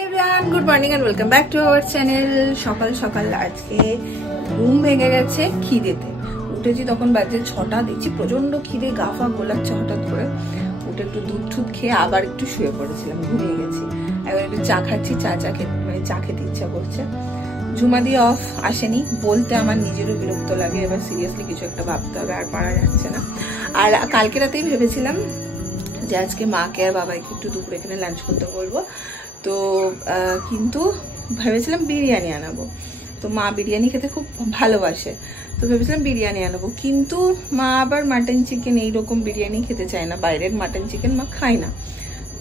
Everyone good morning and welcome back to our channel. সকাল সকাল আজকে ঘুম ভেঙে গেছে খিদেতে। উঠেছি তখন বাজে 6টা, দেখছি প্রচন্ড খিদে, গাফা গোলাচ্ছে হঠাৎ করে। উঠে একটু দুধ টুধ খেয়ে আবার একটু শুয়ে পড়েছিলাম, ঘুমিয়ে গেছি। এবার একটু চা খাচ্ছি, চা খেতে ইচ্ছা করছে। ঝুমা দিয়ে অফ আসেনি, বলতে আমার নিজেরও বিরক্ত লাগে। এবার সিরিয়াসলি কিছু একটা ভাবতে হবে, আর পারা যাচ্ছে না। আর কালকে রাতেই ভেবেছিলাম যে আজকে মাকে আর বাবাকে একটু দুপুরে এখানে লাঞ্চ করতে বলবো, তো কিন্তু ভেবেছিলাম বিরিয়ানি আনাবো। তো মা বিরিয়ানি খেতে খুব ভালোবাসে, তো ভেবেছিলাম বিরিয়ানি আনাবো, কিন্তু মা আবার মাটন চিকেন এইরকম বিরিয়ানি খেতে চায় না, বাইরের মাটন চিকেন মা খায় না।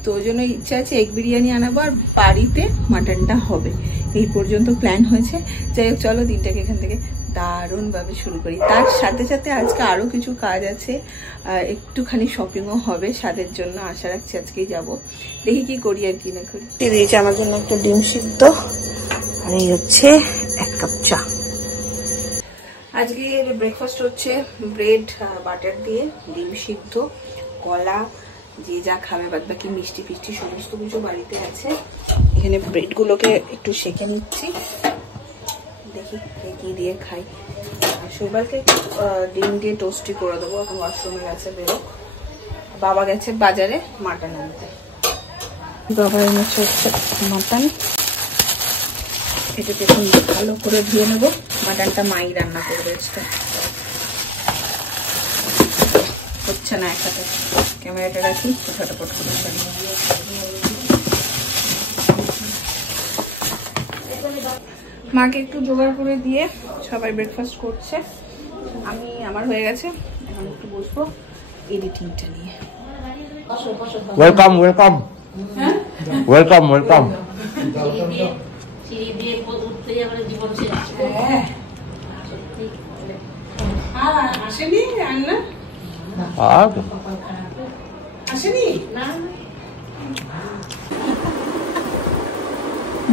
তো ওই জন্য ইচ্ছা আছে এগ বিরিয়ানি আনাবো আর বাড়িতে মাটনটা হবে। এই পর্যন্ত প্ল্যান হয়েছে। যাই হোক, চলো দিনটাকে এখান থেকে দারুণভাবে শুরু করি। তার সাথে সাথে আজকে আরও কিছু কাজ আছে, একটুখানি শপিংও হবে স্বাদের জন্য। আশা রাখছি আজকেই যাব, দেখি কি করি আর কি না করি। দিয়েছে আমার জন্য একটা ডিম সিদ্ধ, আর এই হচ্ছে 1 কাপ চা। আজকে ব্রেকফাস্ট হচ্ছে ব্রেড বাটার দিয়ে, ডিম সিদ্ধ, কলা, যে যা খাবে, বাদ বাকি মিষ্টি ফিষ্টি সমস্ত কিছু বাড়িতে আছে। এখানে ব্রেডগুলোকে একটু সেঁকে নিচ্ছি, দেখি কি দিয়ে খাই। আর শৈবালকে ডিম দিয়ে টোস্টি করে দেবো, এখন ওয়াশরুমে গেছে বেরো। বাবা গেছে বাজারে মাটন আনতে। বাবা এনেছে হচ্ছে মাটন, এটাকে এখন ভালো করে ধুয়ে নেবো। মাটনটা মাই রান্না করবে আজকে, হচ্ছে না একসাথে। ক্যামেরাটা রাখি, ফটাফট করে মাকে একটু জোগাড় করে দিয়ে সবাই ব্রেকফাস্ট করছে। আমার হয়ে গেছে, এখন একটু বসবো এডিটিংটা নিয়ে। Welcome welcome welcome welcome. আসেনি রান্না, আসেনি না।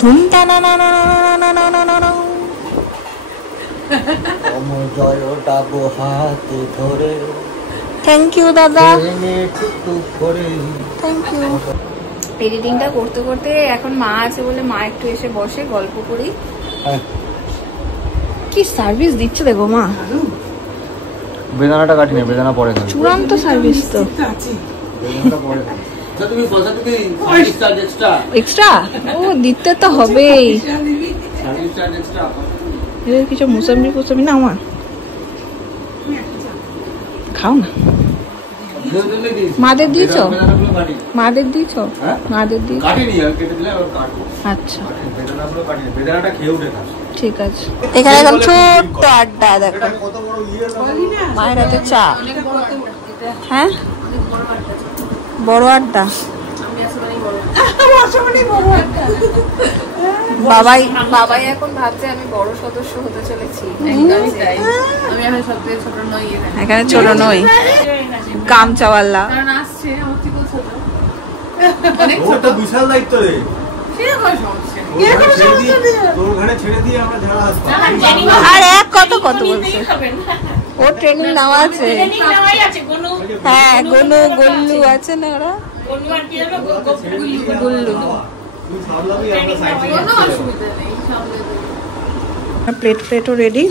ধুমটা না না না না না না না না। থ্যাংক ইউ দাদা, থ্যাংক ইউ। এডিটিংটা করতে করতে এখন মা আছে বলে মা একটু এসে বসে, গল্প করি। কি সার্ভিস দিচ্ছে দেখো মা। বেদানাটা কাটিনি, বেদানা পরে খাবে। চূড়ান্ত সার্ভিস তো। এক্সট্রা ও দিতে তো হবেই। কিছু মুসাম্বি ফুসাম্বি না আমার, খাও না। মাদের দিয়েছ, মাদের দিয়েছ, মাদের দিয়েছ। আচ্ছা ঠিক আছে। এখানে এখন ছোট্ট আড্ডা দেখো, মায়ের হাতে চা। হ্যাঁ বড় আড্ডা, বাবাই এখন ভাবছে আমি বড় সদস্য হতে চলেছি। এখানে ছোট নই, গামচাওয়ালা। বিশাল দায়িত্ব রে, আর এক কত কত বলছে, ও ট্রেনিং নেওয়া আছে। হ্যাঁ গনু গল্লু আছে না, ওরা গুল্লু। প্লেটও রেডি,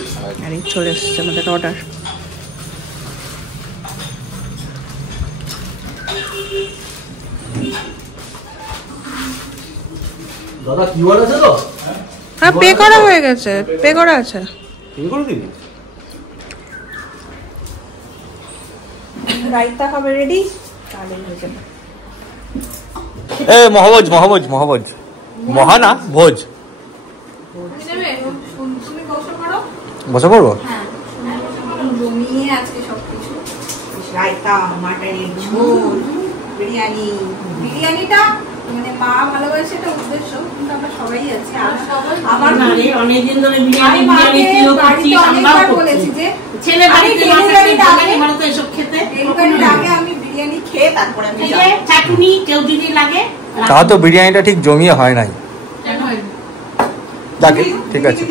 আর এই চলে এসছে আমাদের অর্ডার। দাদা কিউআর আছে তো? হ্যাঁ পে করা হয়ে গেছে, পে করা আছে। রাইতা হবে রেডি, তাহলেই হয়ে যাবে। এ মহাভোজ মহাভোজ মহাভোজ, মহানা ভোজ। বসে পড়বো। জমিয়ে আজকে সবকিছু, রায়তা, মাটনের ঝোল, বিরিয়ানি। বিরিয়ানিটা মানে মা ভালোবাসে, এটা উদ্দেশ্য, কিন্তু আমরা সবাই আছি। আমার অনেকদিন ধরে বিরিয়ানি বলেছি যে ছেলে বাড়িতে এসব খেতে, আগে আমি বিরিয়ানি খেয়ে তারপরে আমি চাটনি কেউ যদি লাগে। তা তো বিরিয়ানিটা ঠিক জমিয়ে হয় নাই, যাকে ঠিক আছে।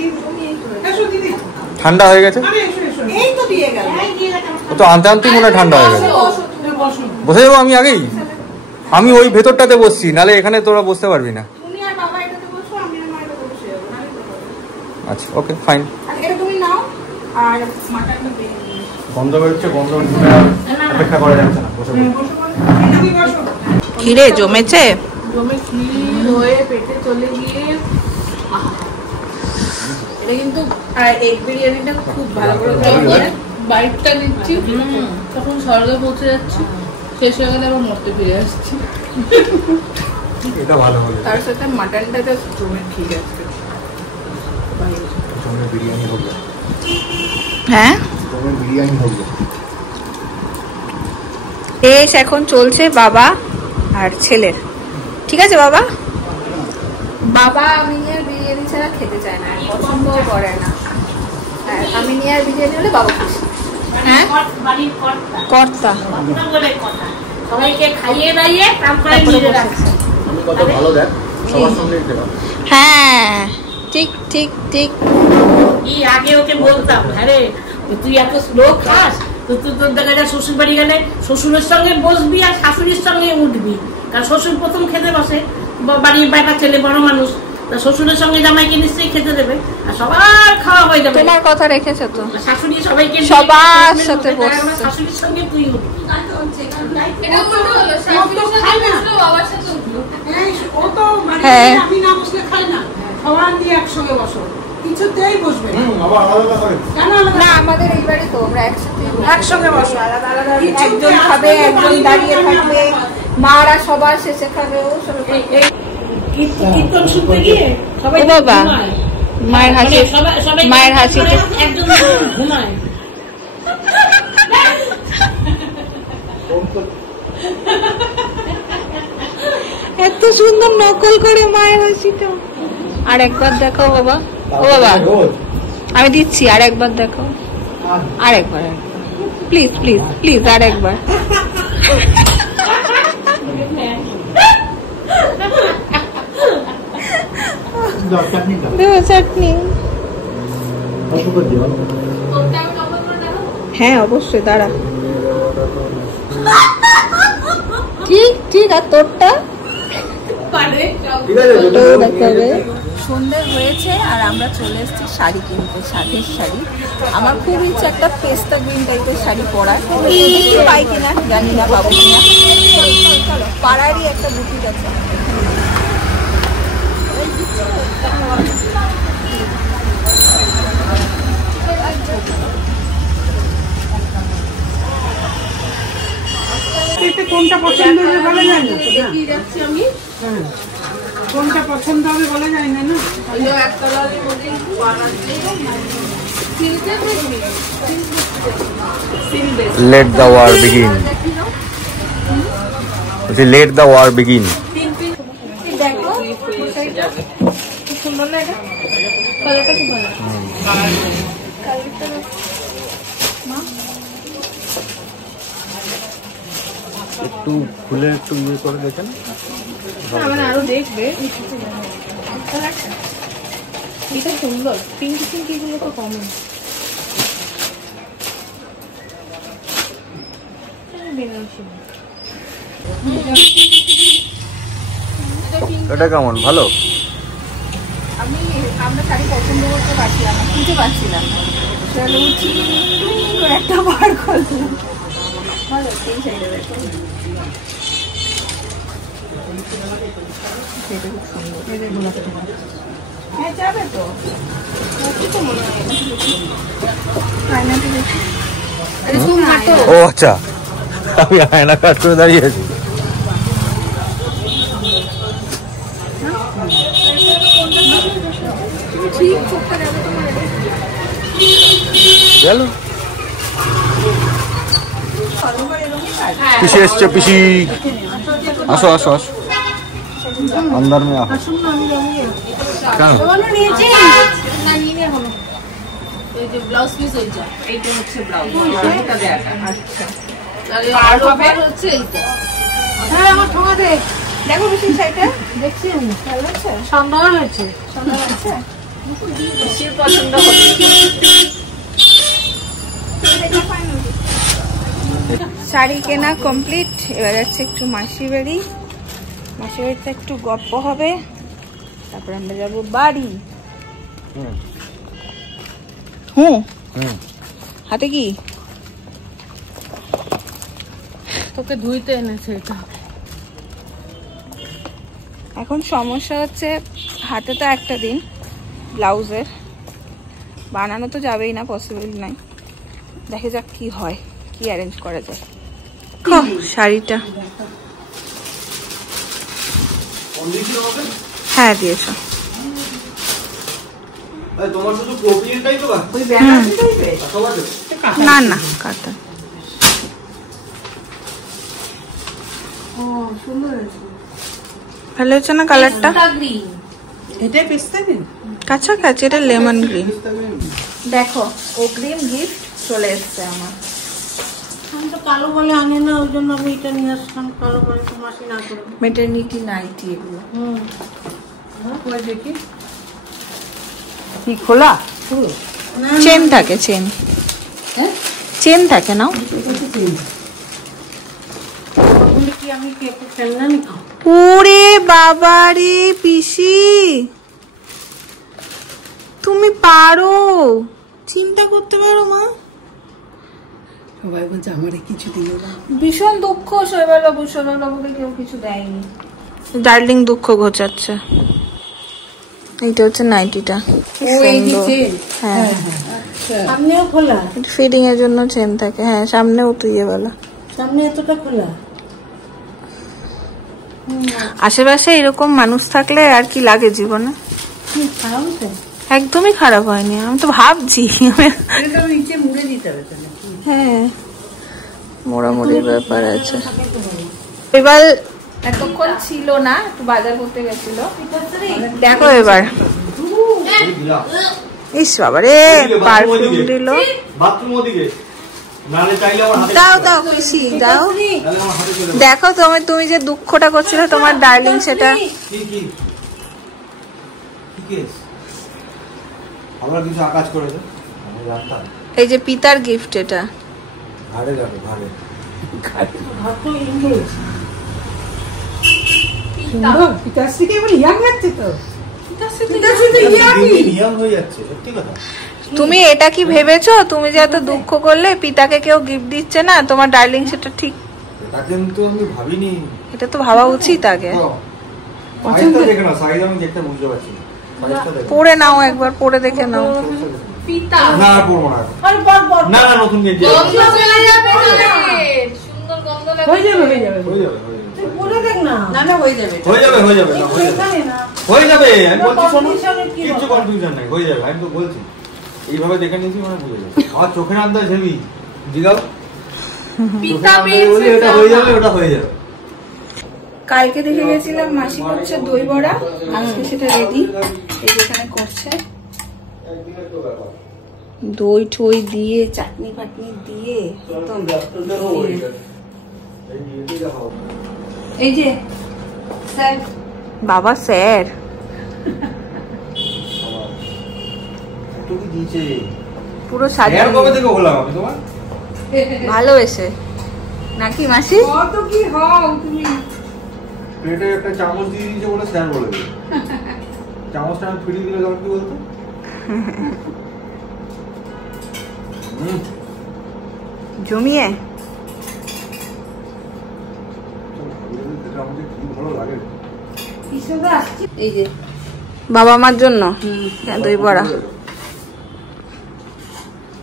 ঠান্ডা হয়ে গেছে, ও তো আনতে আনতে মনে হয় ঠান্ডা হয়ে গেছে। বসে যাবো আমি আগেই, আমি ওই ভেতরটাতে বসছি, নালে এখানে তোরা বসতে পারবি না। তুমি আর বাবা একটু আচ্ছা ওকে ফাইন। এটা তুমি নাও আর মাটনটা দিয়ে বন্ধ হচ্ছে, বন্ধ অপেক্ষা করা যাচ্ছে না। খিরে জমেছে, জমে ক্ষীর হয়ে পেটে চলে গিয়ে এটা কিন্তু এগ বিরিয়ানিটা খুব ভালো করে বাইটটা নিচ্ছি তখন স্বর্গে পৌঁছে যাচ্ছি, শেষ হয়ে গেলে আবার মরতে ফিরে আসছি। এটা ভালো হলো, তার সাথে মাটনটা জাস্ট জমে ক্ষীর আছে। জমে বিরিয়ানি হবে। হ্যাঁ জমে বিরিয়ানি হবে। বেশ এখন চলছে বাবা আর ছেলের। ঠিক আছে বাবা, বাবা আমিনিয়ার বিরিয়ানি ছাড়া খেতে চায় না, পছন্দও করে না। আমিনিয়ার বিরিয়ানি হলে বাবা খুশি। হ্যাঁ কর্তা সবাইকে খাইয়ে দাইয়ে তারপরে নিজে রাখছে। কত ভালো দেখ, সবার সঙ্গে দেবা। হ্যাঁ ঠিক ঠিক ঠিক। কি আগে ওকে বলতাম, হ্যাঁ রে তুই এত স্লো খাস, তোর দেখা যায় শ্বশুর বাড়ি গেলে শ্বশুরের সঙ্গে বসবি আর শাশুড়ির সঙ্গে উঠবি, কারণ শ্বশুর প্রথম খেতে বসে, বাড়ির বেটা ছেলে বড় মানুষ, তা শ্বশুরের সঙ্গে জামাইকে নিশ্চয়ই খেতে দেবে আর সবার খাওয়া হয়ে যাবে। তোমার কথা রেখেছে তো, শাশুড়ি সবাইকে সবার সাথে বসছে, শাশুড়ির সঙ্গে তুই উঠবি। হ্যাঁ আমি না বসলে খাই না, সবার দিয়ে একসঙ্গে বসো, কিছুতেই বসবে না। না আমাদের এইবারে তো আমরা একসঙ্গে বসো, আলাদা আলাদা, একজন খাবে একজন দাঁড়িয়ে থাকবে, মারা সবার শেষে খাবে। ও সব কীর্তন শুনতে গিয়ে সবাই বাবা মায়ের হাসি, মায়ের হাসিটা একজন ঘুমায়। এত সুন্দর নকল করে মায়ের হাসিটা। আর একবার দেখাও বাবা। ও বাবা আমি দিচ্ছি, আর একবার দেখাও, আর একবার প্লিজ প্লিজ প্লিজ, আর একবার। দেবো চাটনি? হ্যাঁ অবশ্যই, দাঁড়া। ঠিক ঠিক, আর তোরটা সন্ধ্যে হয়েছে আর আমরা চলে এসেছি শাড়ি কিনতে, সাধের শাড়ি। আমার খুব ইচ্ছা একটা পেস্তা গ্রিন টাইপের শাড়ি পরার, পাই কিনা জানি না, পাবো কিনা। পাড়ারই একটা বুটিক আছে, কোনটা পছন্দ হবে বলে যায় না, দেখিয়ে যাচ্ছি আমি। কোনটা পছন্দ হবে বলে যায় না। না Let the war begin. Let the war begin. দেখো সুন্দর না, এটা কালারটা খুব ভালো। একটু খুলে একটু ইয়ে করে দেখেন, মানে আরো দেখবে। এটা সুন্দর, পিঙ্ক পিঙ্ক এগুলো তো কমন। এটা কেমন ভালো? আমরা শাড়ি পছন্দ করতে পারছিলাম না, খুঁজে পাচ্ছিলাম না, চলো উঠি করে একটা বার করলাম। ভালো সেই শাড়িটা দেখো, হ্যাঁ যাবে তো। ও আচ্ছা, আমি আয়না কাট করে দাঁড়িয়ে আছি। চলো পিসি এসছে, পিসি আসো আসো আসো, अंदर में आओ। কেন ব্লাউজ পিস হয়েছে, এইটা হচ্ছে ব্লাউজ, এটা দেখ। আচ্ছা আর হবে হচ্ছে এইটা। হ্যাঁ আমার ঠোঙা দেখ, দেখো বেশি শাড়িটা দেখছি আমি, ভালো আছে, সুন্দর হয়েছে, সুন্দর আছে, বেশি পছন্দ হবে। শাড়ি কেনা কমপ্লিট, এবার যাচ্ছে একটু মাসির বাড়ি। মাসির বাড়িতে একটু গপ্প হবে, তারপর আমরা যাবো বাড়ি। হুম, হাতে কি? তোকে ধুইতে এনেছে এটা। এখন সমস্যা হচ্ছে হাতে তো একটা দিন ব্লাউজের বানানো তো যাবেই না, পসিবল নাই। দেখে যাক কি হয়, কি অ্যারেঞ্জ করা যায়। শাড়িটা হ্যাঁ দিয়েছো। না না কাটা ভালো হচ্ছে না কালারটা? এটাই পেস্তা গ্রিন। কাছাকাছি, এটা লেমন গ্রিন। দেখো অগ্রিম গিফট চলে এসছে আমার। আমি তো কালো বলে আনে না, ওই জন্য আমি এটা নিয়ে আসলাম। কালো বলে তো মাসি না করে। মেটারনিটি নাইটি এগুলো। ওই দেখি কি খোলা? চেন থাকে, চেন। হ্যাঁ চেন থাকে না? কি আমি কেক খেলনা নি খাও? ওরে বাবা রে পিসি, তুমি পারো, চিন্তা করতে পারো মা। সবাই বলছে আমারে কিছু দিল না। ভীষণ দুঃখ শৈবালবাবু, শৈবালবাবুকে কেউ কিছু দেয়নি। ডার্লিং দুঃখ ঘোচাচ্ছে। এইটা হচ্ছে নাইটিটা, হ্যাঁ সামনেও খোলা, ফিডিং এর জন্য চেন থাকে। হ্যাঁ সামনেও তো ইয়ে বলা, সামনে এতটা খোলা। আশেপাশে এরকম মানুষ থাকলে আর কি লাগে জীবনে। খারাপ তো একদমই খারাপ হয়নি, আমি তো ভাবছি নিচে মুড়ে দিতে হবে। হ্যাঁ মোড়ামুড়ির ব্যাপার আছে। এবার এতক্ষণ ছিল না, একটু বাজার করতে গেছিল। দেখো এবার, ইস বাবা রে পারফিউম দিল। দাও দাও পিসি দাও। দেখো তুমি যে দুঃখটা করছিলে তোমার ডার্লিং, সেটা এই যে পিতার গিফট, এটা সুন্দর। পিতাশ্রীকে এবার ইয়াং লাগছে তো। তুমি এটা কি ভেবেছো? তুমি যে এত দুঃখ করলে পিতাকে কেউ গিফট দিচ্ছে না তোমার ডার্লিং, সেটা ঠিক? কিন্তু আমি ভাবিনি। এটা তো ভাবা উচিত আগে। পরে নাও একবার, পরে দেখে নাও। না পড়বো না, না না নতুন হয়ে যাবে হয়ে যাবে হয়ে যাবে হয়ে যাবে বলে দেখ না। না না হয়ে যাবে হয়ে যাবে হয়ে যাবে হয়ে যাবে। আমি বলছি শোনো, কি কিছু কনফিউশন নাই, হয়ে যাবে। আমি তো বলছি এইভাবে দেখে নিয়েছি মানে বুঝে যাবে। আমার চোখের আন্দাজ হেবি, জিগাও চোখের আন্দাজে বলি এটা হয়ে যাবে, ওটা হয়ে যাবে। কালকে দেখে গেছিলাম মাসি করছে দই বড়া, আজকে সেটা রেডি। এই যেখানে করছে দই ঠই দিয়ে, চাটনি ফাটনি দিয়ে একদম। এই যে স্যার, বাবা স্যার পুরো সাজিয়ে কবে থেকে হলাম আমি তোমার ভালোবেসে নাকি মাসি? কত কি হও তুমি। প্লেটে একটা চামচ দিয়ে দিয়েছে বলে স্যার বলে দিল। চামচটা আমি ফিরিয়ে দিলে তখন কি বলতো? জমিয়ে এই যে বাবা মার জন্য দই বড়া।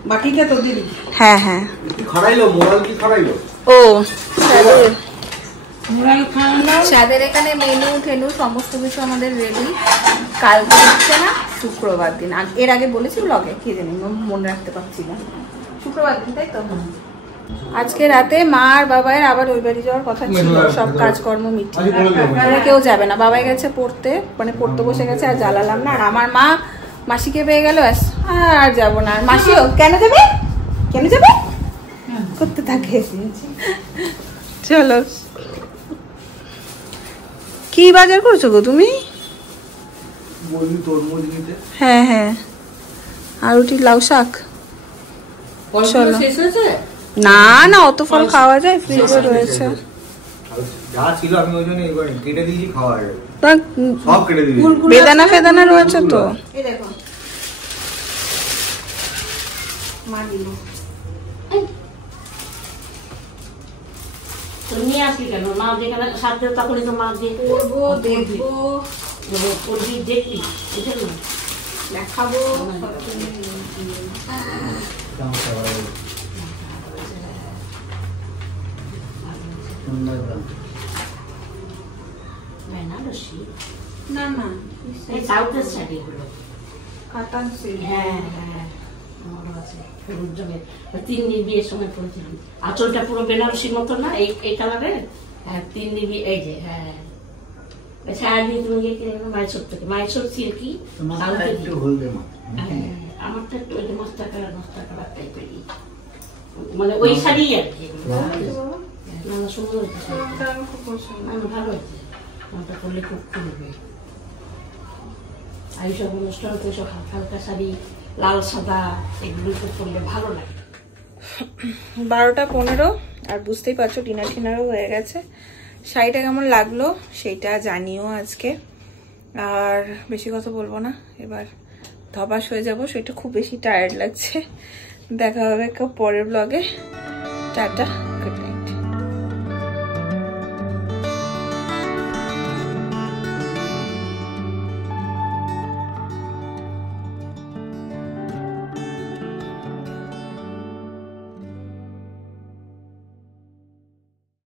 বাকিটা তো দিদি। হ্যাঁ হ্যাঁ। খাড়াইলো মোরাল কি খাড়াইলো? ও স্বাদের এখানে মেনু ঠেনু সমস্ত কিছু আমাদের রেডি। কালকে হচ্ছে না, শুক্রবার দিন। এর আগে বলেছি ব্লগে, কি জানি মনে রাখতে পারছি না, শুক্রবার দিন তাই তো। আজকে রাতে মা আর বাবাইয়ের আবার ওই বাড়ি যাওয়ার কথা ছিল, সব কাজকর্ম মিটিং। কেউ যাবে না, বাবাই গেছে পড়তে, মানে পড়তে বসে গেছে, আর জ্বালালাম না। আর আমার মা মাসিকে পেয়ে গেল, আর যাবো না। আর মাসিও কেন যাবে কেন যাবে করতে থাকে। চলো, কি বাজার করছো গো তুমি? হ্যাঁ হ্যাঁ, আর ওটি লাউ শাক। চলো। না না, অত ফল খাওয়া যায়, ফ্রিজে রয়েছে। যা ছিল আমি ওই জন্য এবার কেটে দিয়েছি, খাওয়া যাবে সব কেটে দিয়েছি। বেদানা ফেদানা রয়েছে তো। মা দিল তো নিয়ে আসলি কেন? মা যেখানে সাথে তখনই তো মা দিয়ে করবো, দেখবো, করবি, দেখবি, বুঝলি না? দেখাবো। বেনারসি না না এই সাউথের শাড়িগুলো কাতান সিল্ক। হ্যাঁ হ্যাঁ আমারও আছে হলুদ রঙের, 3 দিন বিয়ের সময় পরেছিলাম। আঁচলটা পুরো বেনারসির মতো না, এই কালারের। হ্যাঁ 3 দিন এই যে, হ্যাঁ সারা দিয়ে তুমি গিয়ে কিনে নেবো মাইসোর থেকে। মাইসোর সিল্কি সাউথের। আমারটা একটু ওই যে মাস্টার কালার টাইপেরই, মানে ওই শাড়ি আর কি। না না সুন্দর হয়েছে, খুব পছন্দ। ভালো হয়েছে। আমারটা করলে খুব খুলবে। আর এইসব অনুষ্ঠান তো সব হালকা শাড়ি, লাল সাদা, এগুলো তো করলে ভালো লাগে। 12টা 15 আর বুঝতেই পারছো ডিনারও হয়ে গেছে। শাড়িটা কেমন লাগলো সেইটা জানিও আজকে। আর বেশি কথা বলবো না, এবার ধপাস হয়ে যাবো। সেটা খুব বেশি টায়ার্ড লাগছে। দেখা হবে পরের ব্লগে। টাটা।